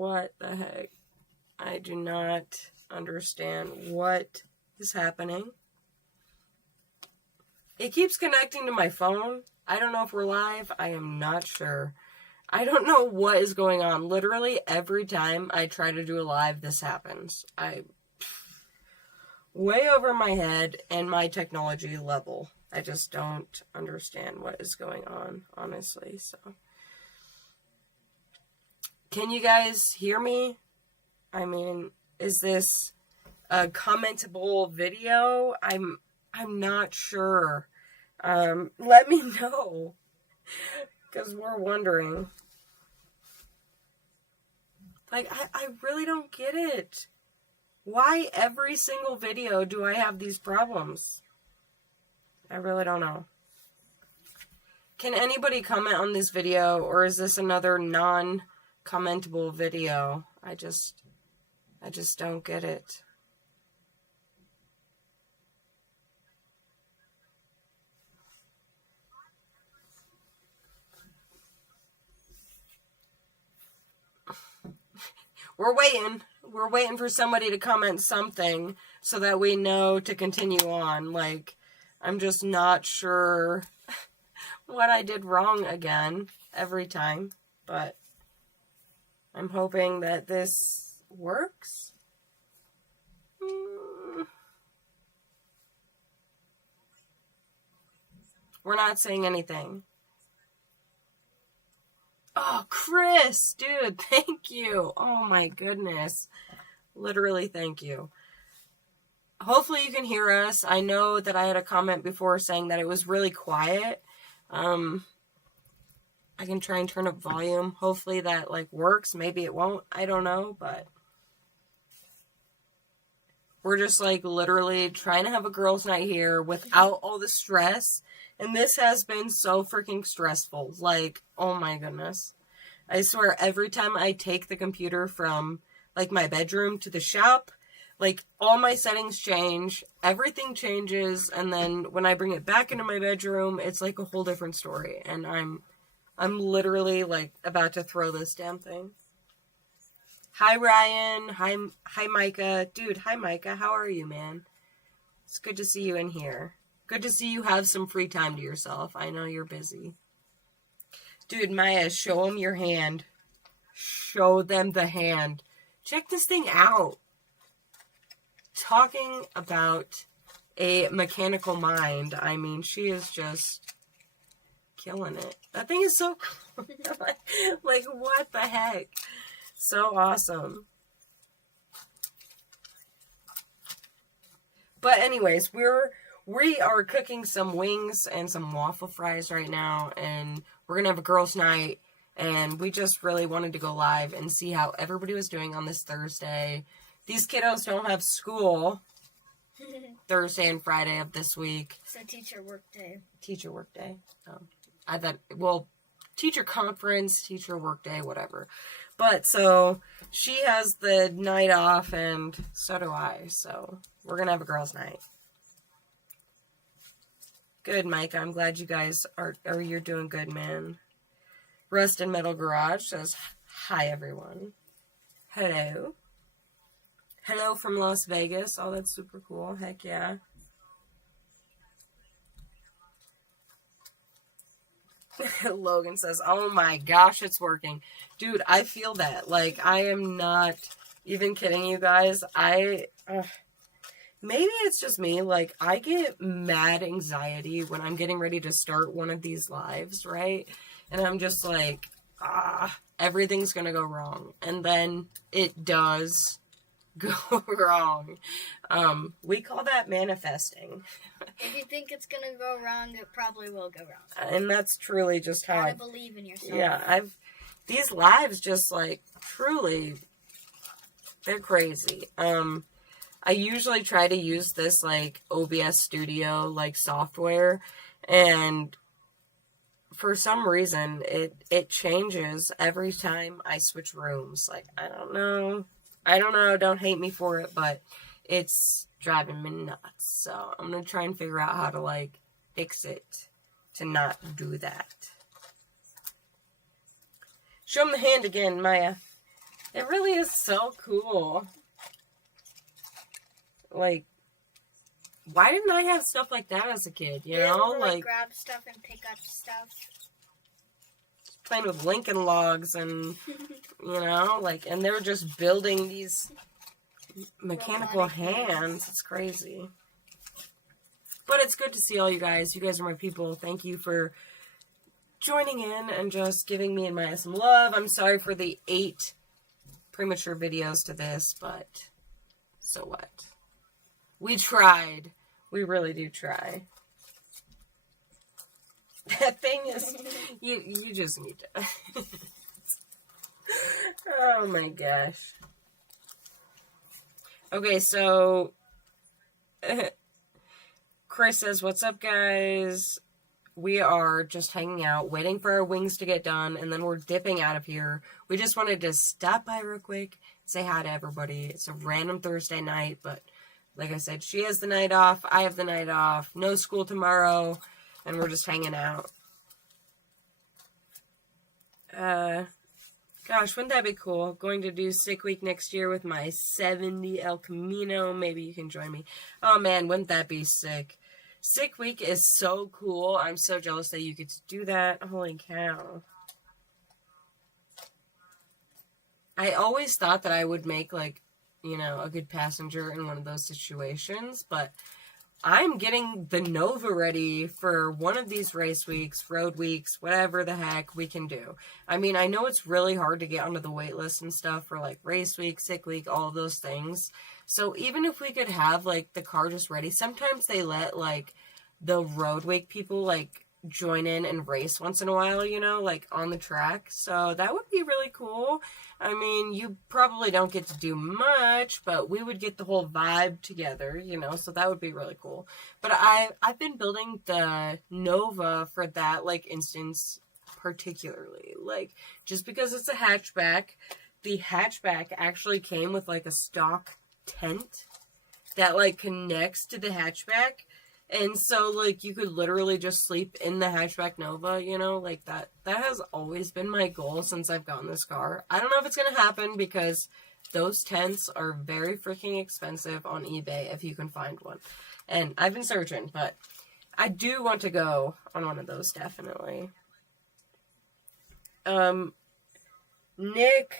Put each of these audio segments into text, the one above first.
what the heck? I do not understand what is happening. It keeps connecting to my phone. I don't know if we're live. I am not sure. I don't know what is going on. Literally every time I try to do a live, this happens. Way over my head and my technology level. I just don't understand what is going on, honestly. So, can you guys hear me? I mean, is this a commentable video? I'm not sure. Let me know, because we're wondering. Like, I really don't get it. Why every single video do I have these problems? I really don't know. Can anybody comment on this video, or is this another non-commentable video? I just don't get it. We're waiting. We're waiting for somebody to comment something so that we know to continue on. Like, I'm just not sure what I did wrong again every time, but I'm hoping that this works. We're not saying anything. Oh, Chris, dude, thank you. Oh my goodness. Literally, thank you. Hopefully you can hear us. I know that I had a comment before saying that it was really quiet. I can try and turn up volume. Hopefully that, like, works. Maybe it won't. I don't know, but we're just, like, literally trying to have a girls' night here without all the stress. And this has been so freaking stressful. Like, oh my goodness. I swear, every time I take the computer from, like, my bedroom to the shop, like, all my settings change, everything changes, and then when I bring it back into my bedroom, it's like a whole different story. And I'm literally, like, about to throw this damn thing. Hi, Ryan. Hi, Micah. Dude, hi, Micah. How are you, man? It's good to see you in here. Good to see you have some free time to yourself. I know you're busy. Dude, Maya, show them your hand. Show them the hand. Check this thing out. Talking about a mechanical mind. I mean, she is just killing it. That thing is so cool. like, what the heck? So awesome. But anyways, we are cooking some wings and some waffle fries right now, and we're going to have a girls' night, and we just really wanted to go live and see how everybody was doing on this Thursday. These kiddos don't have school Thursday and Friday of this week. So teacher work day. Teacher work day. I thought, well, teacher conference, teacher work day, whatever. But so she has the night off, and so do I. So we're going to have a girls' night. Good, Mike. I'm glad you guys you're doing good, man. Rust and Metal Garage says, hi, everyone. Hello. Hello from Las Vegas. Oh, that's super cool. Heck yeah. Logan says, oh my gosh, it's working. Dude, I feel that. Like, I am not even kidding you guys. Maybe it's just me. Like, I get mad anxiety when I'm getting ready to start one of these lives, right? And I'm just like, everything's gonna go wrong. And then it does go wrong. We call that manifesting. If you think it's gonna go wrong, it probably will go wrong. And that's truly just how I believe in yourself. Yeah, these lives just, like, truly, they're crazy. I usually try to use this, like, OBS Studio, like, software, and for some reason, it changes every time I switch rooms. Like, I don't know, don't hate me for it, but it's driving me nuts, so I'm gonna try and figure out how to, like, fix it to not do that. Show them the hand again, Maya. It really is so cool. Like, why didn't I have stuff like that as a kid? You know, like grab stuff and pick up stuff. Playing with Lincoln Logs and, you know, like, and they're just building these mechanical hands. It's crazy. But it's good to see all you guys. You guys are my people. Thank you for joining in and just giving me and Maya some love. I'm sorry for the 8 premature videos to this, but so what? We tried. We really do try. That thing is, you just need to. Oh my gosh. Okay, so Chris says, what's up, guys? We are just hanging out, waiting for our wings to get done, and then we're dipping out of here. We just wanted to stop by real quick, say hi to everybody. It's a random Thursday night, but like I said, she has the night off, I have the night off, no school tomorrow, and we're just hanging out. Gosh, wouldn't that be cool? Going to do Sick Week next year with my 70 El Camino. Maybe you can join me. Oh man, wouldn't that be sick? Sick Week is so cool. I'm so jealous that you get to do that. Holy cow. I always thought that I would make, like, you know, a good passenger in one of those situations, but I'm getting the Nova ready for one of these race weeks, road weeks, whatever the heck we can do. I mean, I know it's really hard to get onto the wait list and stuff for, like, race week, sick week, all of those things. So even if we could have, like, the car just ready, sometimes they let, like, the road week people, like, join in and race once in a while, you know, like, on the track. So that would be really cool. I mean, you probably don't get to do much, but we would get the whole vibe together, you know, so that would be really cool. But I've been building the Nova for that, like, instance particularly. Like, just because it's a hatchback, the hatchback actually came with, like, a stock tent that, like, connects to the hatchback. And so, like, you could literally just sleep in the hatchback Nova, you know, like, that has always been my goal since I've gotten this car. I don't know if it's going to happen because those tents are very freaking expensive on eBay if you can find one. And I've been searching, but I do want to go on one of those, definitely. Nick,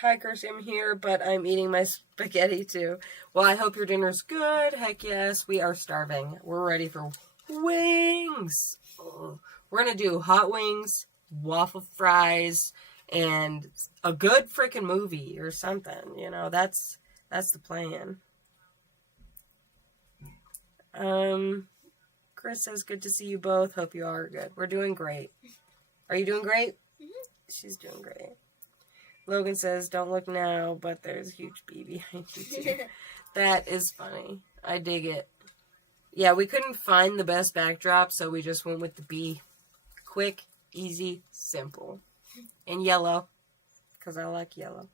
hi Kirstie, I'm here, but I'm eating my spaghetti too. Well, I hope your dinner's good. Heck yes, we are starving. We're ready for wings. Oh, we're gonna do hot wings, waffle fries, and a good freaking movie or something. You know, that's the plan. Chris says, good to see you both. Hope you are good. We're doing great. Are you doing great? Mm-hmm. She's doing great. Logan says, don't look now, but there's a huge bee behind you too. That is funny. I dig it. Yeah, we couldn't find the best backdrop, so we just went with the bee. Quick, easy, simple. And yellow, because I like yellow.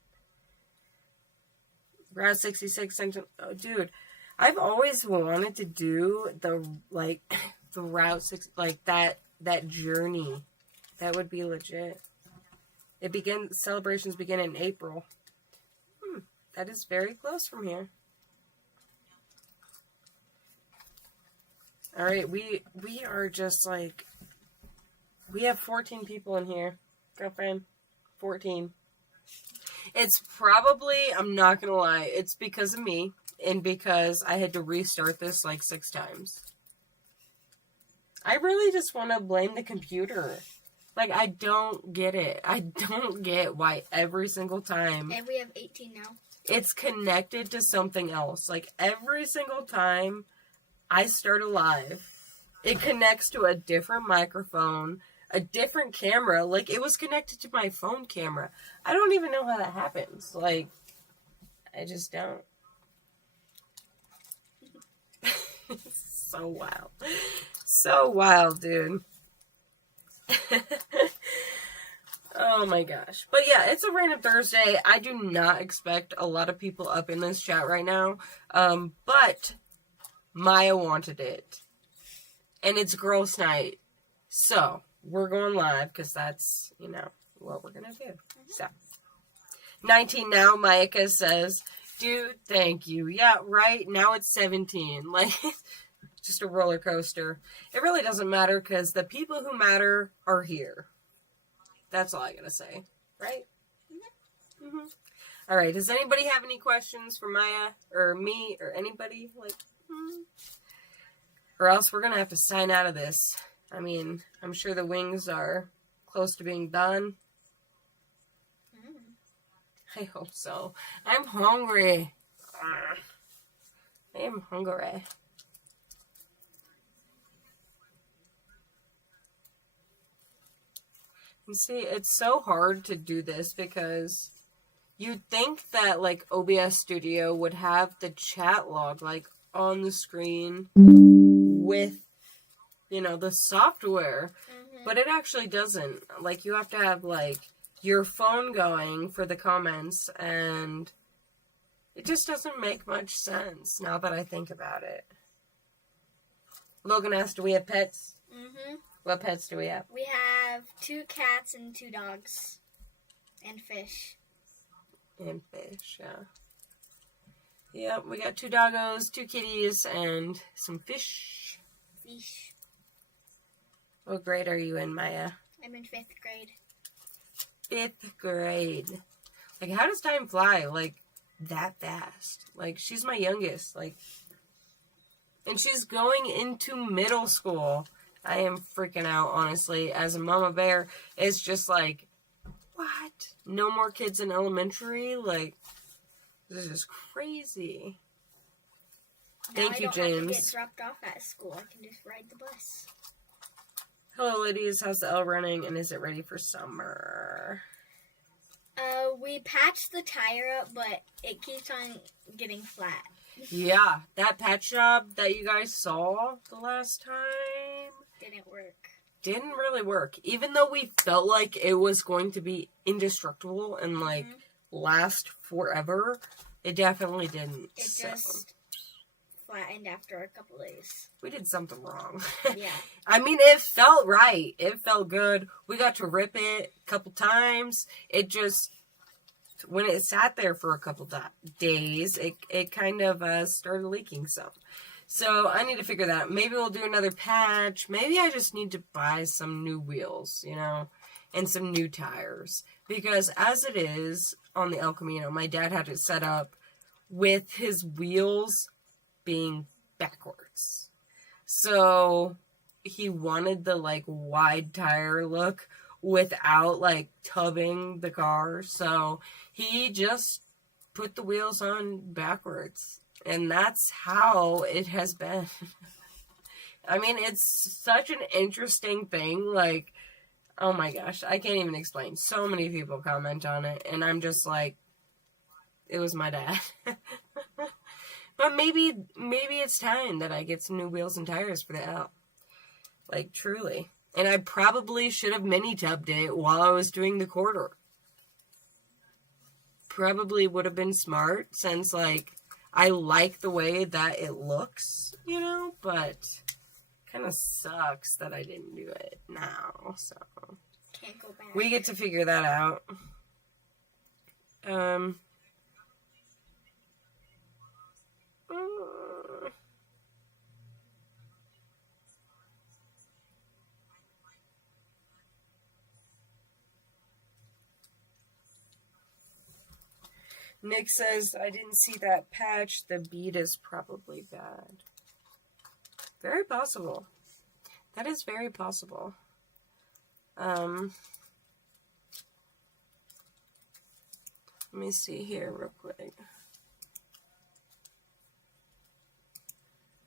Route 66, oh, dude, I've always wanted to do the Route 6, like, that journey. That would be legit. Celebrations begin in April. That is very close from here. Alright, we are just like, we have 14 people in here. Girlfriend, 14. It's probably, I'm not gonna lie, it's because of me, and because I had to restart this like 6 times. I really just want to blame the computer. Like, I don't get it. I don't get why every single time... And we have 18 now. It's connected to something else. Like, every single time I start a live, it connects to a different microphone, a different camera. Like, it was connected to my phone camera. I don't even know how that happens. Like, I just don't. So wild. So wild, dude. Oh my gosh. But yeah, it's a random Thursday. I do not expect a lot of people up in this chat right now. But Maya wanted it. And it's girls' night. So, we're going live because that's, you know, what we're going to do. So, 19 now, Mayaka says. Dude, thank you. Yeah, right. Now it's 17. Like, just a roller coaster. It really doesn't matter because the people who matter are here. That's all I gotta say. Right? Mm-hmm. All right. Does anybody have any questions for Maya or me or anybody? Like, or else we're gonna have to sign out of this. I mean, I'm sure the wings are close to being done. I hope so. I'm hungry. I am hungry. And see, it's so hard to do this because you'd think that, like, OBS Studio would have the chat log, like, on the screen with, you know, the software. But it actually doesn't. Like, you have to have, like, your phone going for the comments, and it just doesn't make much sense now that I think about it. Logan asked, do we have pets? Mm-hmm. What pets do we have? We have 2 cats and 2 dogs. And fish. And fish, yeah. Yep, we got 2 doggos, 2 kitties, and some fish. Fish. What grade are you in, Maya? I'm in 5th grade. 5th grade. Like, how does time fly, like, that fast? Like, she's my youngest, like, and she's going into middle school. I am freaking out, honestly. As a mama bear, it's just like, what? No more kids in elementary? Like, this is crazy. Thank you, James. I don't have to get dropped off at school. I can just ride the bus. Hello, ladies. How's the L running, and is it ready for summer? We patched the tire up, but it keeps on getting flat. Yeah, that patch job that you guys saw the last time didn't work. Didn't really work. Even though we felt like it was going to be indestructible and, like, last forever, it definitely didn't. It just flattened after a couple days. We did something wrong. Yeah. I mean, it felt right. It felt good. We got to rip it a couple times. It just, when it sat there for a couple days, it kind of started leaking some. So I need to figure that out. Maybe we'll do another patch. Maybe I just need to buy some new wheels, you know, and some new tires. Because as it is on the El Camino, my dad had it set up with his wheels being backwards. So he wanted the, like, wide tire look without, like, tubbing the car. So he just put the wheels on backwards. And that's how it has been. I mean, it's such an interesting thing. Like, oh my gosh, I can't even explain. So many people comment on it. And I'm just like, it was my dad. But maybe it's time that I get some new wheels and tires for the L. Like, truly. And I probably should have mini-tubbed it while I was doing the quarter. Probably would have been smart since, like, I like the way that it looks, you know, but kind of sucks that I didn't do it now, so. Can't go back. We get to figure that out. Nick says, I didn't see that patch. The bead is probably bad. Very possible. That is very possible. Let me see here real quick.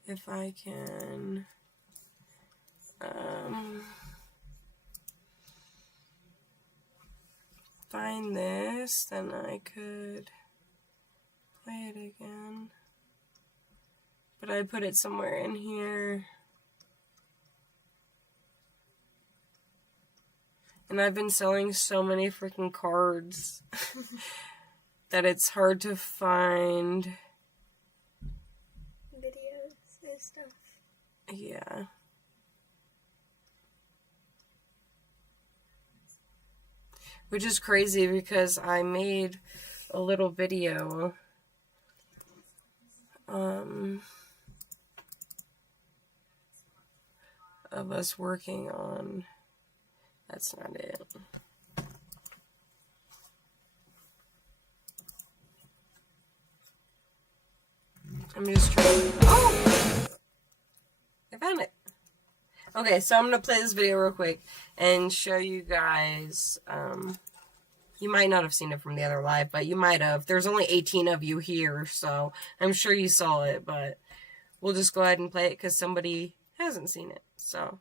If I can... find this, then I could play it again. But I put it somewhere in here. And I've been selling so many freaking cards that it's hard to find videos and stuff. Yeah. Which is crazy because I made a little video of us working on... That's not it. I'm just trying... Oh! I found it. Okay, so I'm going to play this video real quick and show you guys... you might not have seen it from the other live, but you might have. There's only 18 of you here, so I'm sure you saw it, but we'll just go ahead and play it because somebody hasn't seen it, so...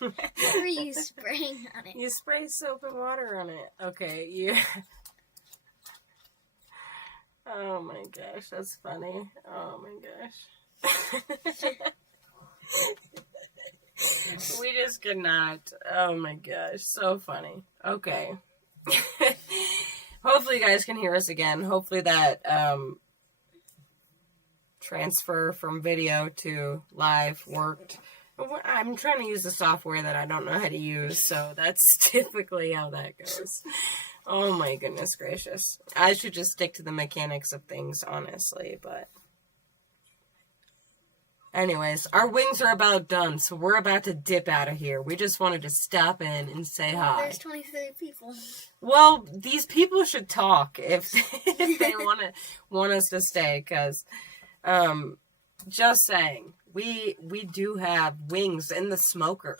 What were you spraying on it? You spray soap and water on it. Okay, yeah. Oh my gosh, that's funny. Oh my gosh. We just could not. Oh my gosh, so funny. Okay. Hopefully you guys can hear us again. Hopefully that transfer from video to live worked. I'm trying to use the software that I don't know how to use, so that's typically how that goes. Oh my goodness gracious. I should just stick to the mechanics of things, honestly, but... Anyways, our wings are about done, so we're about to dip out of here. We just wanted to stop in and say hi. There's 23 people. Well, these people should talk if they want us to stay, because, just saying, we do have wings in the smoker.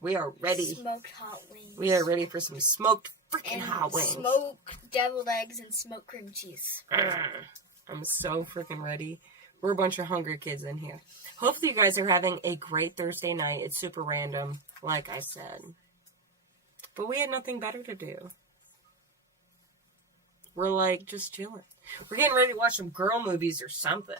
We are ready. Smoked hot wings. We are ready for some smoked freaking hot wings. Smoked deviled eggs and smoked cream cheese. I'm so freaking ready. We're a bunch of hungry kids in here. Hopefully you guys are having a great Thursday night. It's super random, like I said. But we had nothing better to do. We're like just chilling. We're getting ready to watch some girl movies or something.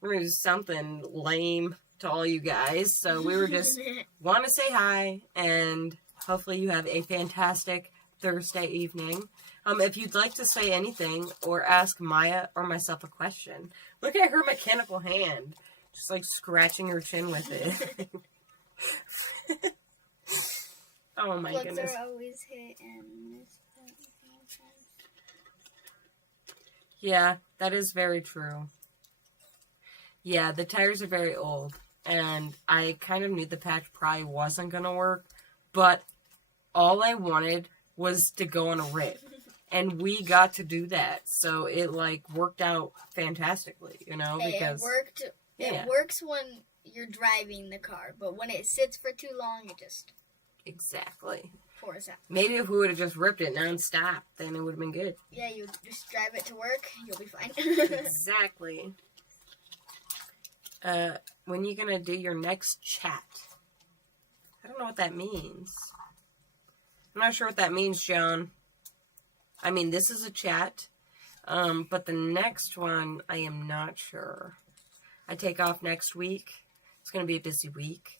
We're going to do something lame to all you guys. So we were just want to say hi. And hopefully you have a fantastic Thursday evening. If you'd like to say anything or ask Maya or myself a question, look at her mechanical hand. Just like scratching her chin with it. Oh my goodness. Are always hit and miss. Yeah, that is very true. Yeah, the tires are very old. and I kind of knew the patch probably wasn't going to work, but all I wanted was to go on a rip. And we got to do that. So it, like, worked out fantastically, you know, because... It works when you're driving the car, but when it sits for too long, it just... Exactly. Pours out. Maybe if we would have just ripped it non-stop, then it would have been good. Yeah, you just drive it to work, you'll be fine. Exactly. When you gonna do your next chat? I don't know what that means. I'm not sure what that means, John. I mean, this is a chat, but the next one, I am not sure. I take off next week. It's going to be a busy week.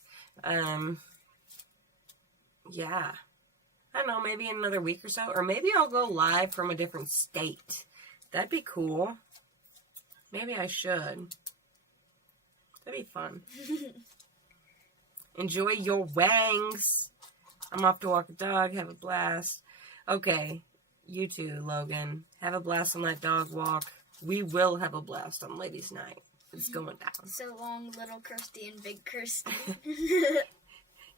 Yeah. I don't know, maybe in another week or so. Or maybe I'll go live from a different state. That'd be cool. Maybe I should. That'd be fun. Enjoy your wangs. I'm off to walk a dog. Have a blast. Okay. You too, Logan. Have a blast on that dog walk. We will have a blast on Ladies' Night. It's going down. So long, little Kirsty and big Kirsty.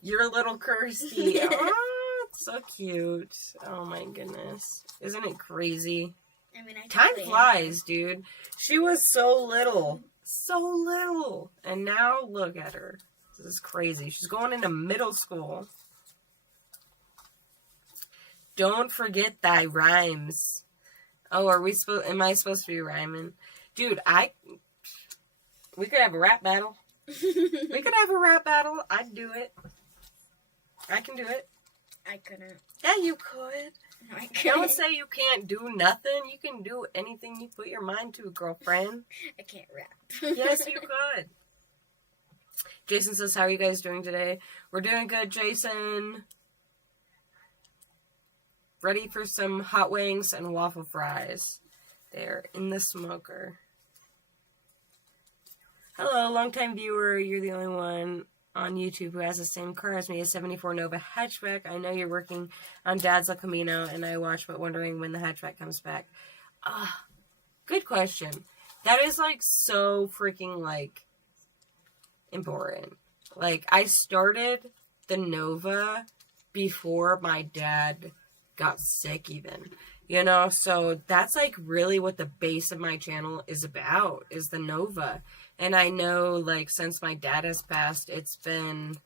You're little Kirsty. Oh, it's so cute. Oh my goodness. Isn't it crazy? I mean, Time flies, dude. She was so little. So little. And now look at her. This is crazy. She's going into middle school. Don't forget thy rhymes. Oh, am I supposed to be rhyming? Dude, we could have a rap battle. We could have a rap battle. I'd do it. I can do it. I couldn't. Yeah, you could. No, I couldn't. Don't say you can't do nothing. You can do anything you put your mind to, girlfriend. I can't rap. Yes, you could. Jason says, how are you guys doing today? We're doing good, Jason. Ready for some hot wings and waffle fries. They're in the smoker. Hello, longtime viewer. You're the only one on YouTube who has the same car as me, a 74 Nova hatchback. I know you're working on Dad's El Camino, and I watch but wondering when the hatchback comes back. Good question. That is, like, so freaking, like, important. Like, I started the Nova before my dad got sick even, you know, so that's like really what the base of my channel is about, is the Nova. And I know, like, since my dad has passed, it's been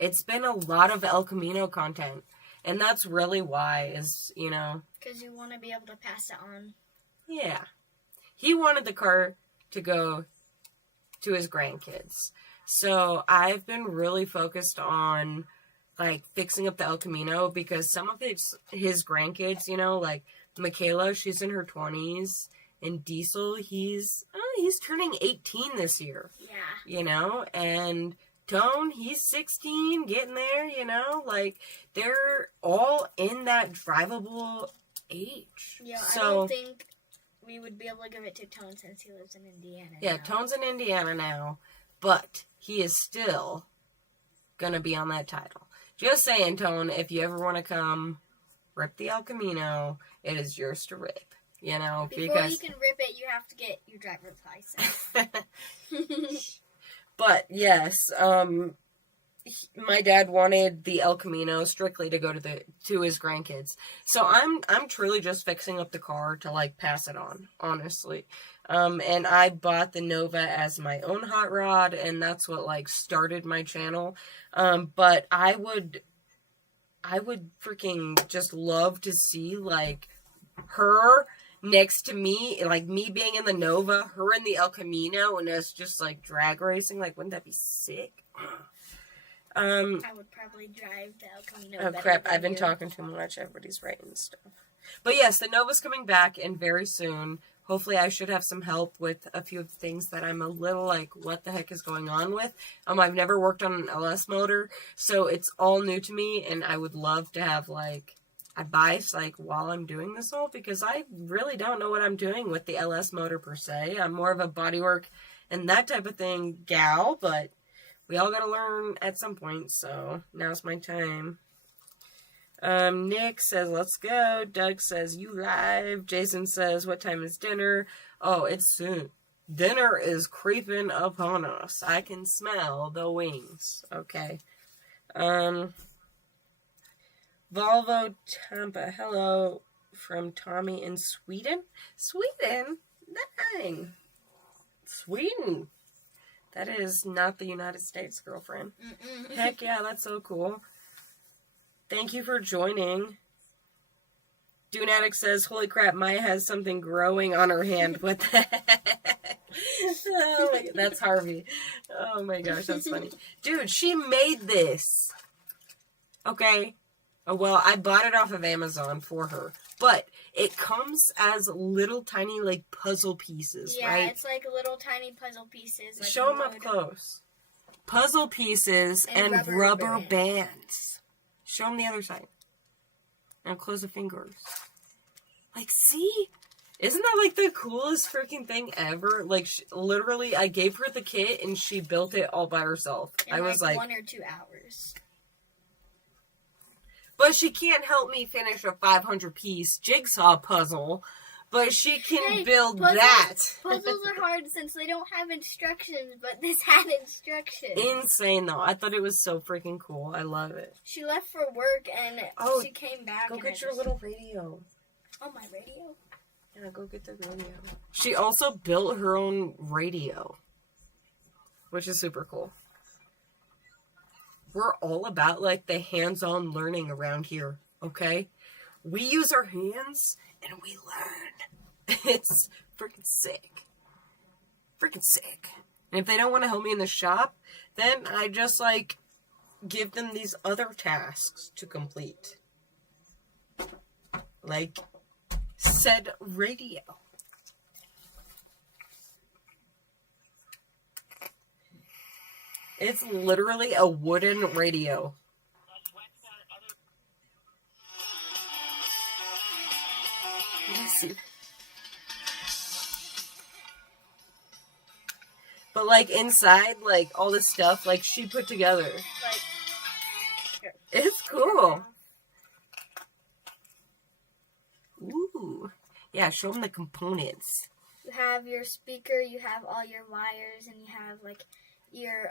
a lot of El Camino content, and that's really why, is, you know, because you want to be able to pass it on. Yeah, he wanted the car to go to his grandkids, so I've been really focused on, like, fixing up the El Camino, because some of his grandkids, you know, like Michaela, she's in her 20s, and Diesel, he's turning 18 this year. Yeah. You know, and Tone, he's 16, getting there, you know, like, they're all in that drivable age. Yeah, so, I don't think we would be able to give it to Tone since he lives in Indiana. Yeah, now. Tone's in Indiana now, but he is still gonna be on that title. Just saying, Tone, if you ever want to come rip the El Camino, it is yours to rip. You know, Before you can rip it, you have to get your driver's license. But, yes, my dad wanted the El Camino strictly to go to his grandkids. So I'm truly just fixing up the car to, like, pass it on, honestly. And I bought the Nova as my own hot rod, and that's what, like, started my channel. But I would freaking just love to see, like, her next to me, like, me being in the Nova, her in the El Camino, and us just, like, drag racing. Like, wouldn't that be sick? I would probably drive the El Camino. Oh, crap. I've been talking too much. Everybody's writing stuff. But, yes, the Nova's coming back, and very soon. Hopefully, I should have some help with a few of the things that I'm a little, like, what the heck is going on with. I've never worked on an LS motor, so it's all new to me, and I would love to have, like, advice, like, while I'm doing this all, because I really don't know what I'm doing with the LS motor per se. I'm more of a bodywork and that type of thing gal, but we all gotta learn at some point, so now's my time. Nick says, let's go. Doug says, you live. Jason says, what time is dinner? Oh, it's soon. Dinner is creeping upon us. I can smell the wings. Okay. Volvo Tampa. Hello from Tommy in Sweden. Sweden? Dang. Sweden. That is not the United States, girlfriend. Mm-mm. Heck yeah, that's so cool. Thank you for joining. Dune Addict says, holy crap, Maya has something growing on her hand. What the heck? Oh my, that's Harvey. Oh my gosh, that's funny. Dude, she made this. Okay. Oh, well, I bought it off of Amazon for her. But it comes as little tiny, like, puzzle pieces, right? Yeah, it's like little tiny puzzle pieces. Like Show them up close. Puzzle pieces and rubber bands. Show them the other side. Now close the fingers. Like, see? Isn't that, like, the coolest freaking thing ever? Like, literally, I gave her the kit, and she built it all by herself. In, like, 1 or 2 hours. But she can't help me finish a 500-piece jigsaw puzzle. But she can build that. Puzzles are hard since they don't have instructions, but this had instructions. Insane, though. I thought it was so freaking cool. I love it. She left for work, and she came back. Go get your little radio. Oh, my radio? Yeah, go get the radio. She also built her own radio, which is super cool. We're all about, like, the hands-on learning around here, okay? We use our hands, and we learn. It's freaking sick. Freaking sick. And if they don't want to help me in the shop, then I just, like, give them these other tasks to complete. Like, said radio. It's literally a wooden radio. Let's see. But, like, inside, like, all this stuff, like, she put together. Like, it's cool. Ooh. Yeah, show them the components. You have your speaker, you have all your wires, and you have, like, your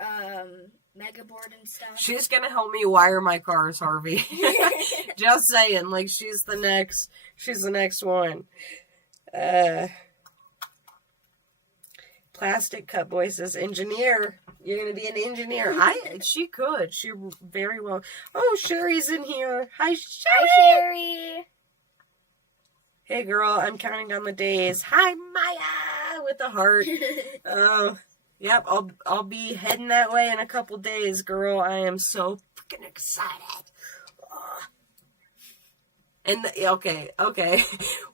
mega board and stuff. She's gonna help me wire my cars, Harvey. Just saying, like, she's the next one. Plastic Cup Boy says, engineer. You're gonna be an engineer. She could. She very well. Oh, Sherry's in here. Hi, Sherry. Hi, Sherry. Hey, girl, I'm counting down the days. Hi, Maya, with a heart. Oh, yep, I'll be heading that way in a couple days, girl. I am so freaking excited. And, okay.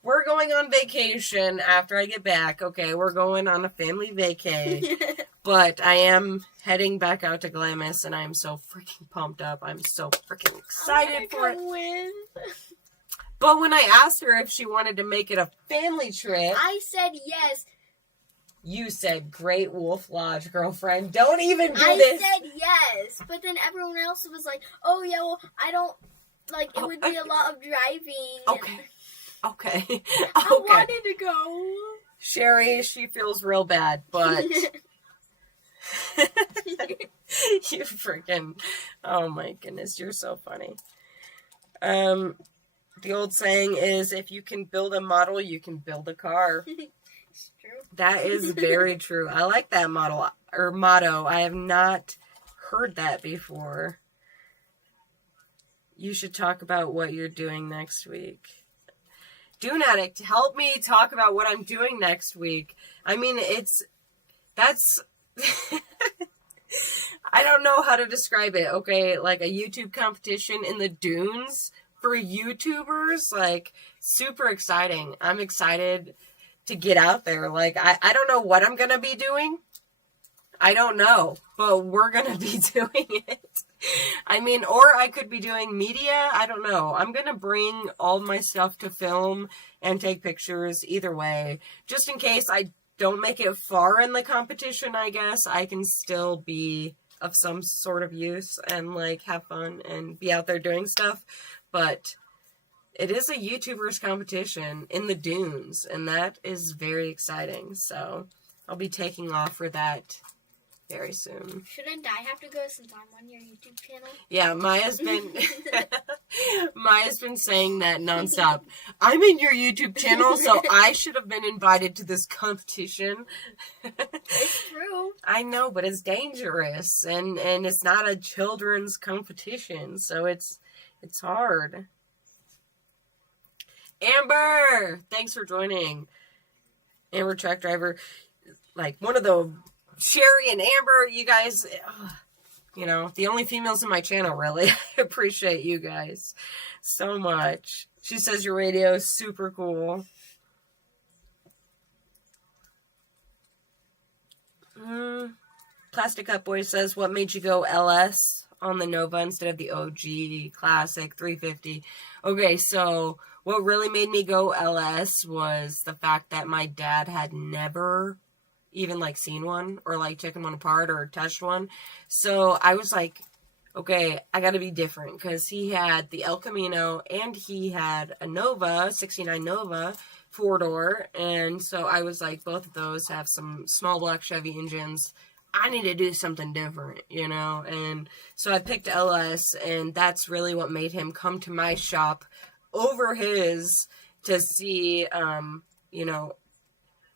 We're going on vacation after I get back. Okay, we're going on a family vacay. But I am heading back out to Glamis, and I'm so freaking pumped up. I'm so freaking excited for it. But when I asked her if she wanted to make it a family trip, I said yes. You said Great Wolf Lodge, girlfriend. Don't even do this. I said yes. But then everyone else was like, oh, yeah, well, I don't, like, it would be a lot of driving. Okay. I wanted to go. Sherry, she feels real bad, but... You freaking... Oh, my goodness. You're so funny. The old saying is, if you can build a model, you can build a car. It's true. That is very true. I like that motto. I have not heard that before. You should talk about what you're doing next week. Dune Addict, help me talk about what I'm doing next week. I mean, that's... I don't know how to describe it, okay? Like a YouTube competition in the dunes for YouTubers, like, super exciting. I'm excited to get out there. Like, I don't know what I'm going to be doing. I don't know, but we're going to be doing it. I mean, or I could be doing media. I don't know. I'm going to bring all my stuff to film and take pictures either way. Just in case I don't make it far in the competition, I guess, I can still be of some sort of use and, like, have fun and be out there doing stuff. But it is a YouTubers competition in the dunes, and that is very exciting. So I'll be taking off for that very soon. Shouldn't I have to go since I'm on your YouTube channel? Yeah, Maya's been saying that nonstop. I'm in your YouTube channel, so I should have been invited to this competition. It's true. I know, but it's dangerous, and it's not a children's competition, so it's hard. Amber, thanks for joining. Amber truck driver, like one of the Sherry and Amber, you guys, you know, the only females in my channel, really. I appreciate you guys so much. She says your radio is super cool. Plastic Cup Boy says, what made you go LS on the Nova instead of the OG Classic 350? Okay, so what really made me go LS was the fact that my dad had never even like seen one or like taken one apart or touched one. So I was like, okay, I gotta be different, because he had the El Camino and he had a Nova, 69 Nova, 4-door, and so I was like, both of those have some small block Chevy engines. I need to do something different, you know, and so I picked LS, and that's really what made him come to my shop over his to see, you know,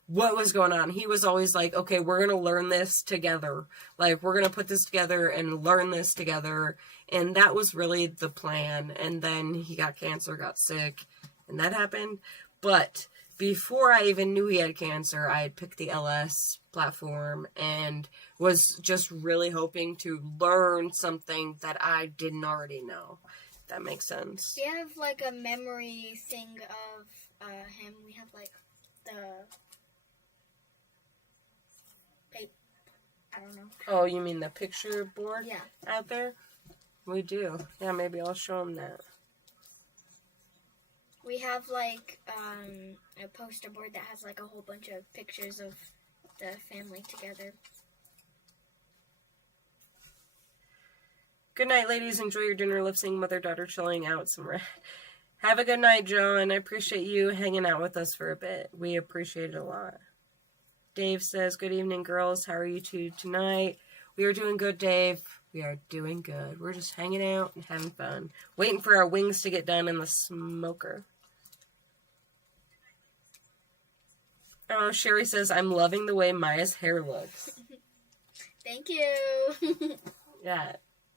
what was going on. He was always like, okay, we're going to learn this together. Like, we're going to put this together and learn this together. And that was really the plan. And then he got cancer, got sick, and that happened. But before I even knew he had cancer, I had picked the LS platform and was just really hoping to learn something that I didn't already know. If that makes sense. We have like a memory thing of him. We have like the... I don't know. Oh, you mean the picture board? Yeah. Out there? We do. Yeah, maybe I'll show them that. We have like a poster board that has like a whole bunch of pictures of the family together. Good night, ladies. Enjoy your dinner, lip sync, mother-daughter chilling out somewhere. Have a good night, Joan. I appreciate you hanging out with us for a bit. We appreciate it a lot. Dave says, good evening, girls. How are you two tonight? We are doing good, Dave. We are doing good. We're just hanging out and having fun. Waiting for our wings to get done in the smoker. Oh, Sherry says, I'm loving the way Maya's hair looks. Thank you. Yeah,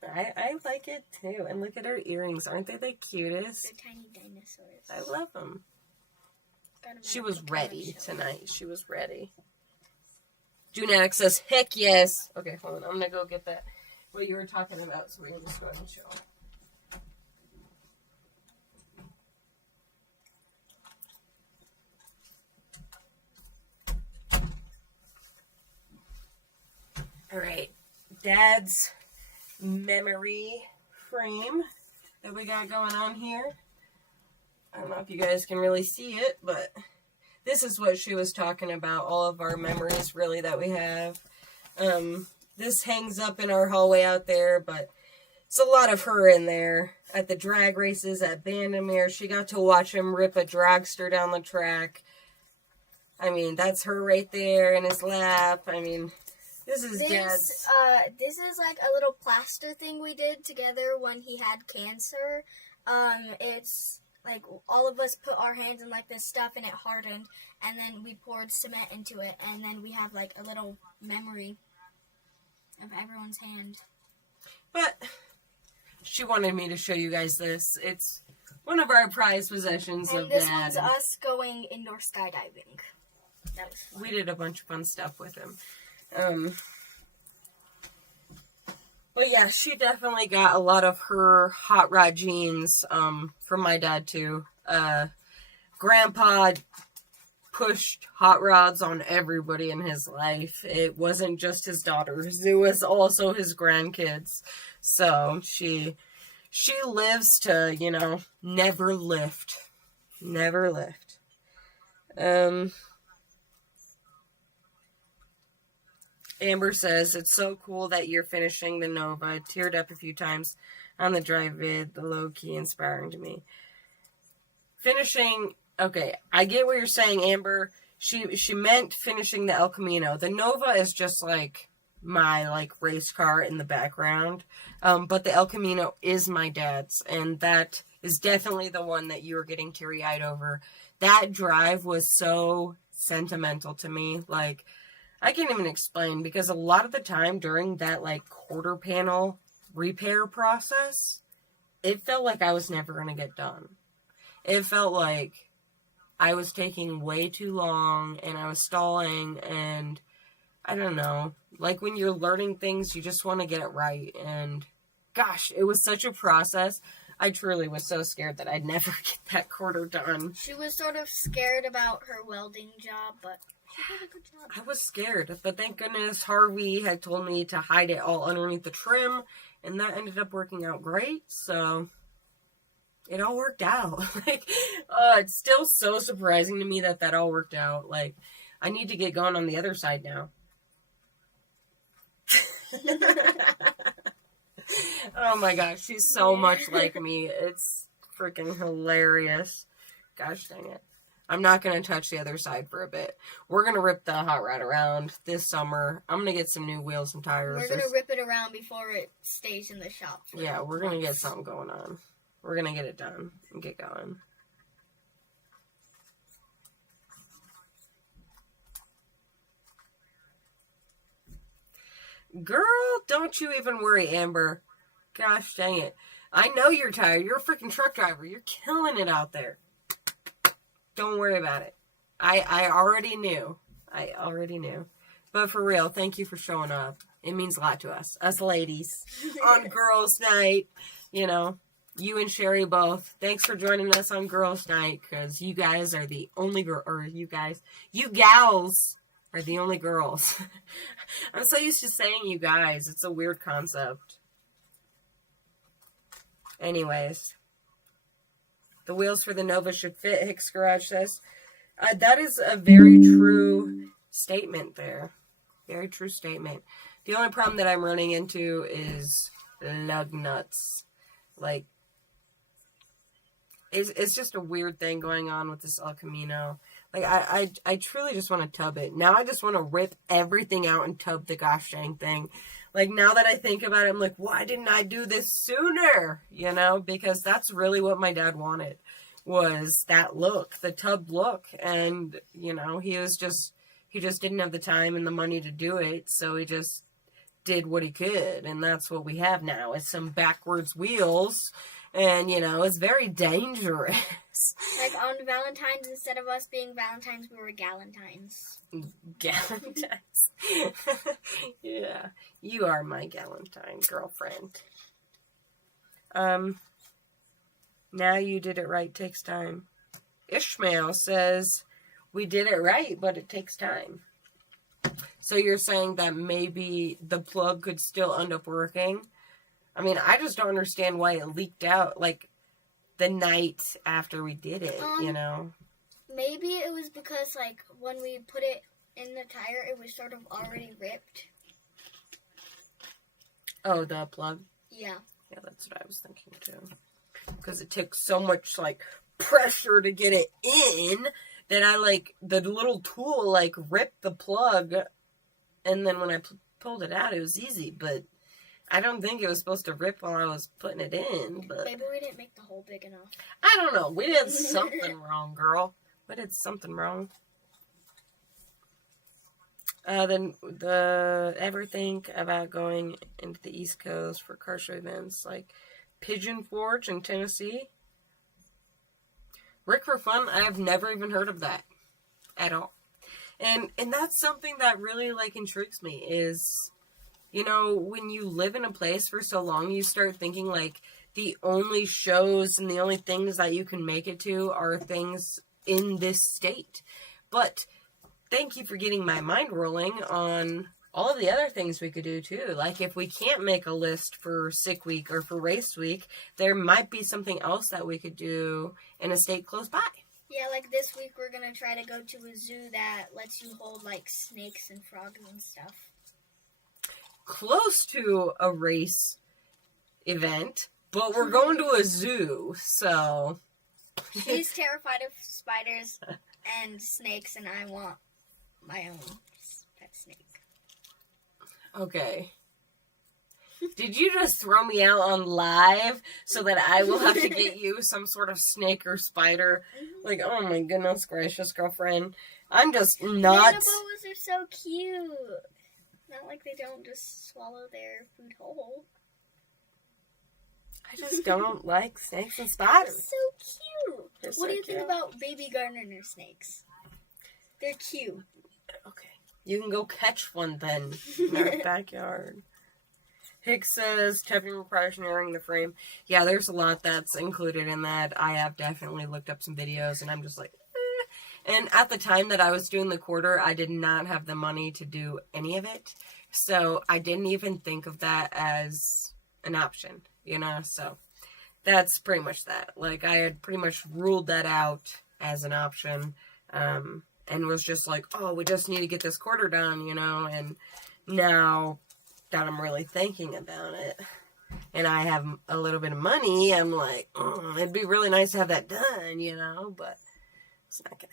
I like it too. And look at her earrings. Aren't they the cutest? They're tiny dinosaurs. I love them. She was ready tonight. She was ready. Junatic says, heck yes. Okay, hold on. I'm going to go get that, what you were talking about, so we can just go ahead and show. All right. Dad's memory frame that we got going on here. I don't know if you guys can really see it, but this is what she was talking about, all of our memories, really, that we have. This hangs up in our hallway out there, but it's a lot of her in there. At the drag races at Bandamere, she got to watch him rip a dragster down the track. I mean, that's her right there in his lap. I mean, this is Dad's. This is like a little plaster thing we did together when he had cancer. It's... like, all of us put our hands in, like, this stuff, and it hardened, and then we poured cement into it, and then we have, like, a little memory of everyone's hand. But she wanted me to show you guys this. It's one of our prized possessions of Dad. And this one's us going indoor skydiving. That was fun. We did a bunch of fun stuff with him. But yeah, she definitely got a lot of her hot rod genes from my dad too. Grandpa pushed hot rods on everybody in his life. It wasn't just his daughters, it was also his grandkids. So she lives to, you know, never lift. Never lift. Amber says, it's so cool that you're finishing the Nova. I teared up a few times on the drive vid. The low-key inspiring to me. Finishing, okay, I get what you're saying, Amber. she meant finishing the El Camino. The Nova is just like my like race car in the background, but the El Camino is my dad's, and that is definitely the one that you were getting teary-eyed over. That drive was so sentimental to me. Like, I can't even explain, because a lot of the time during that like quarter panel repair process, it felt like I was never going to get done. It felt like I was taking way too long and I was stalling, and I don't know, like when you're learning things, you just want to get it right. And gosh, it was such a process. I truly was so scared that I'd never get that quarter done. She was sort of scared about her welding job, but she did a good job. I was scared, but thank goodness Harvey had told me to hide it all underneath the trim, and that ended up working out great, so it all worked out. Like, it's still so surprising to me that all worked out. Like, I need to get going on the other side now. Oh my gosh, she's so much like me. It's freaking hilarious. Gosh dang it. I'm not going to touch the other side for a bit. We're going to rip the hot rod around this summer. I'm going to get some new wheels and tires. We're going to rip it around before it stays in the shop. Yeah, we're going to get something going on. We're going to get it done and get going. Girl, don't you even worry, Amber. Gosh dang it. I know you're tired. You're a freaking truck driver. You're killing it out there. Don't worry about it. I already knew. I already knew. But for real, thank you for showing up. It means a lot to us. Us ladies. On girls' night. You know, you and Sherry both. Thanks for joining us on girls' night. Because you guys are the only girl. Or you gals are the only girls. I'm so used to saying you guys. It's a weird concept. Anyways. The wheels for the Nova should fit, Kirsties'Karz says. That is a very true statement there. Very true statement. The only problem that I'm running into is lug nuts. Like, it's just a weird thing going on with this El Camino. Like, I truly just want to tub it. Now I just want to rip everything out and tub the gosh dang thing. Like, now that I think about it, I'm like, why didn't I do this sooner? You know, because that's really what my dad wanted, was that look, the tub look. And, you know, he just didn't have the time and the money to do it, so he just did what he could. And that's what we have now, is some backwards wheels. And, you know, it's very dangerous. Like, on Valentine's, instead of us being Valentines, we were Galentines. Galentines. Yeah. You are my Galentine girlfriend. Now you did it right. Takes time. Ishmael says, we did it right, but it takes time. So you're saying that maybe the plug could still end up working? I mean, I just don't understand why it leaked out, like, the night after we did it, you know? Maybe it was because, like, when we put it in the tire, it was sort of already ripped. Oh, the plug? Yeah. Yeah, that's what I was thinking, too. Because it took so much, like, pressure to get it in that I, like, the little tool, like, ripped the plug, and then when I pulled it out, it was easy, but I don't think it was supposed to rip while I was putting it in, but maybe we didn't make the hole big enough. I don't know. We did something wrong, girl. We did something wrong. Then ever think about going into the East Coast for car show events like Pigeon Forge in Tennessee? Rick for Fun, I have never even heard of that at all. And that's something that really, like, intrigues me is, you know, when you live in a place for so long, you start thinking, like, the only shows and the only things that you can make it to are things in this state. But thank you for getting my mind rolling on all of the other things we could do, too. Like, if we can't make a list for Sick Week or for Race Week, there might be something else that we could do in a state close by. Yeah, like this week we're going to try to go to a zoo that lets you hold, like, snakes and frogs and stuff. Close to a race event, but we're going to a zoo, so... She's terrified of spiders. and snakes, and I want my own pet snake. Okay. Did you just throw me out on live so that I will have to get you some sort of snake or spider? Like, oh my goodness gracious, girlfriend. I'm just not... Banana boas are so cute. Not like they don't just swallow their food whole. I just don't like snakes and spiders. They're so cute. They're so What do you cute. think about baby gardener snakes? They're cute. Okay. You can go catch one then in our backyard. Hicks says, tapping requires narrowing the frame. Yeah, there's a lot that's included in that. I have definitely looked up some videos, and I'm just like, eh. And at the time that I was doing the quarter, I did not have the money to do any of it. So I didn't even think of that as an option, you know? So that's pretty much that. Like, I had pretty much ruled that out as an option, and was just like, oh, we just need to get this quarter done, you know? And now that I'm really thinking about it, and I have a little bit of money, I'm like, oh, it'd be really nice to have that done, you know, but it's not gonna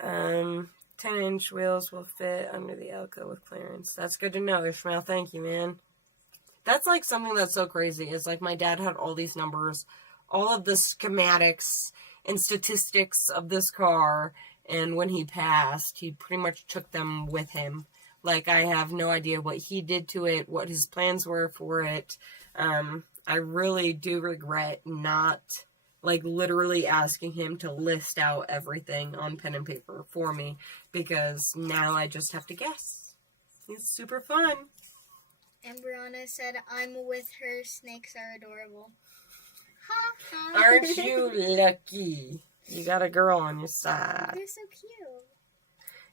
happen. 10-inch wheels will fit under the Elko with clearance. That's good to know, Ishmael. Thank you, man. That's like something that's so crazy. It's like my dad had all these numbers, all of the schematics and statistics of this car, and when he passed, he pretty much took them with him. Like, I have no idea what he did to it, what his plans were for it. I really do regret not, like, literally asking him to list out everything on pen and paper for me, because now I just have to guess. It's super fun. And Brianna said, I'm with her. Snakes are adorable. Aren't you lucky? You got a girl on your side. They're so cute.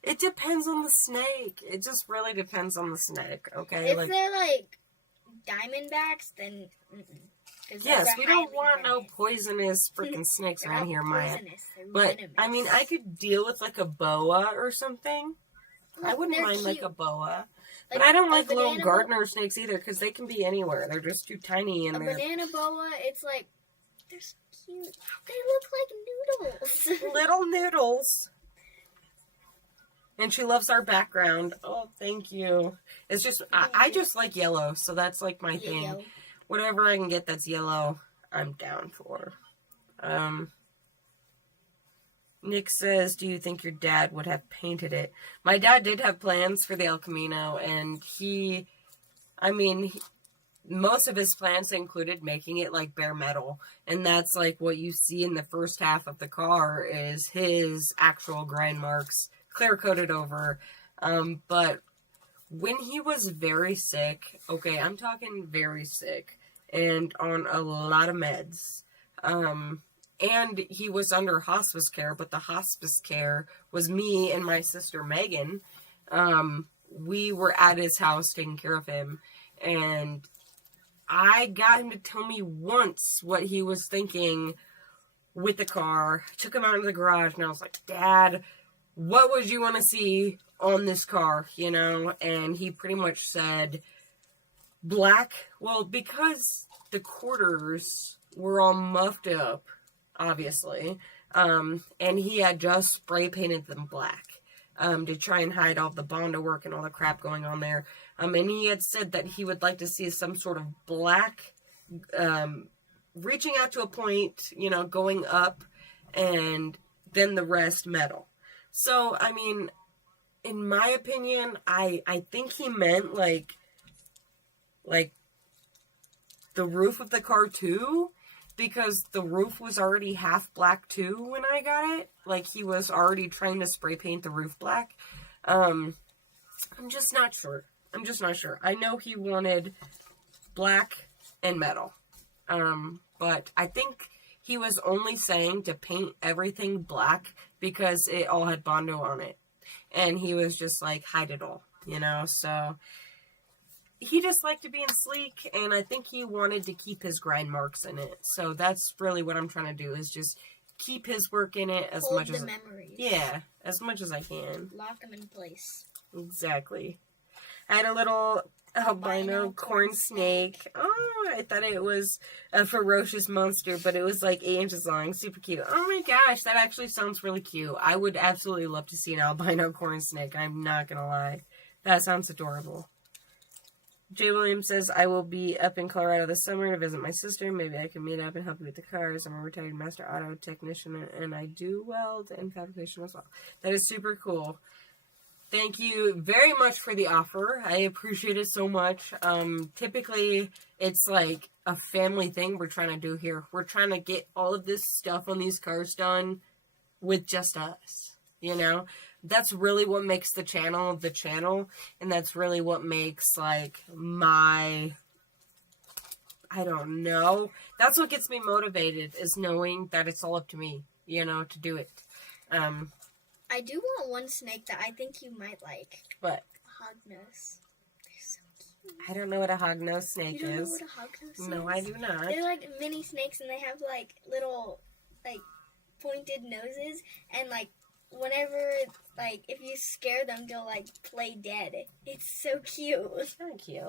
It depends on the snake. It just really depends on the snake, okay? If they're like diamondbacks, then yes, we don't want no poisonous freaking snakes around here, Maya. But venomous. I mean, I could deal with like a boa or something. I wouldn't mind cute. like a boa. Like, but I don't like a little banana gardener snakes either, because they can be anywhere. They're just too tiny and a they're banana boa. It's like they're so cute. They look like noodles. little noodles. And she loves our background. Oh, thank you. It's just, I just like yellow, so that's like my thing. Yellow. Whatever I can get that's yellow, I'm down for. Nick says, do you think your dad would have painted it? My dad did have plans for the El Camino, and most of his plans included making it like bare metal. And that's like what you see in the first half of the car is his actual grind marks clear coated over. But when he was very sick, okay, I'm talking very sick and on a lot of meds, and he was under hospice care, but the hospice care was me and my sister Megan. We were at his house taking care of him, and I got him to tell me once what he was thinking with the car. Took him out of the garage, and I was like, Dad, what would you want to see on this car, you know? And he pretty much said black. Well, because the quarters were all muffed up, obviously, and he had just spray painted them black to try and hide all the Bondo work and all the crap going on there. And he had said that he would like to see some sort of black, reaching out to a point, you know, going up, and then the rest metal. So, I mean, in my opinion, I think he meant, like, the roof of the car, too, because the roof was already half black, too, when I got it. Like, he was already trying to spray paint the roof black. I'm just not sure. I know he wanted black and metal. But I think he was only saying to paint everything black because it all had Bondo on it. And he was just like, hide it all, you know? So he just liked to be in sleek, and I think he wanted to keep his grind marks in it. So that's really what I'm trying to do, is just keep his work in it as much as... Hold the memories. Yeah, as much as I can. Lock them in place. Exactly. I had a little albino corn snake. Oh, I thought it was a ferocious monster, but it was like 8 inches long. Super cute. Oh my gosh, that actually sounds really cute. I would absolutely love to see an albino corn snake. I'm not gonna lie. That sounds adorable. Jay Williams says, I will be up in Colorado this summer to visit my sister. Maybe I can meet up and help you with the cars. I'm a retired master auto technician, and I do weld and fabrication as well. That is super cool. Thank you very much for the offer. I appreciate it so much. Typically, it's like a family thing we're trying to do here. We're trying to get all of this stuff on these cars done with just us, you know? That's really what makes the channel, and that's really what makes, like, I don't know. That's what gets me motivated, is knowing that it's all up to me, you know, to do it. I do want one snake that I think you might like. What? Hognose. They're so cute. I don't know what a hognose snake You don't is. know what a hognose is? No, I do not. They're like mini snakes, and they have, like, little, like, pointed noses, and, like, whenever, like, if you scare them, they'll, like, play dead. It's so cute. It's kind of cute.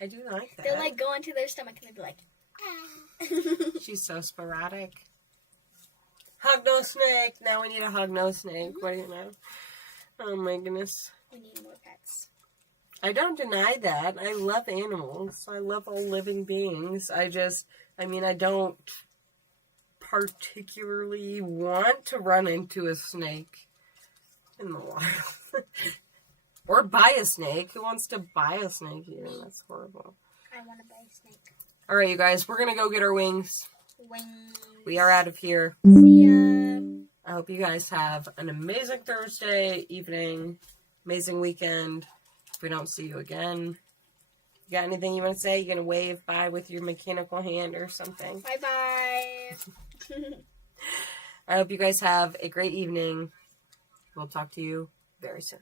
I do like that. They'll, like, go into their stomach, and they'll be like, ah. She's so sporadic. Hognose snake. Now we need a hognose snake. What do you know? Oh, my goodness. We need more pets. I don't deny that. I love animals. I love all living beings. I don't particularly want to run into a snake in the wild. Or buy a snake. Who wants to buy a snake here? That's horrible. I want to buy a snake. All right, you guys. We're going to go get our wings. Wings. We are out of here. See ya. I hope you guys have an amazing Thursday evening. Amazing weekend. If we don't see you again. You got anything you want to say? You going to wave bye with your mechanical hand or something? Bye-bye. I hope you guys have a great evening. We'll talk to you very soon.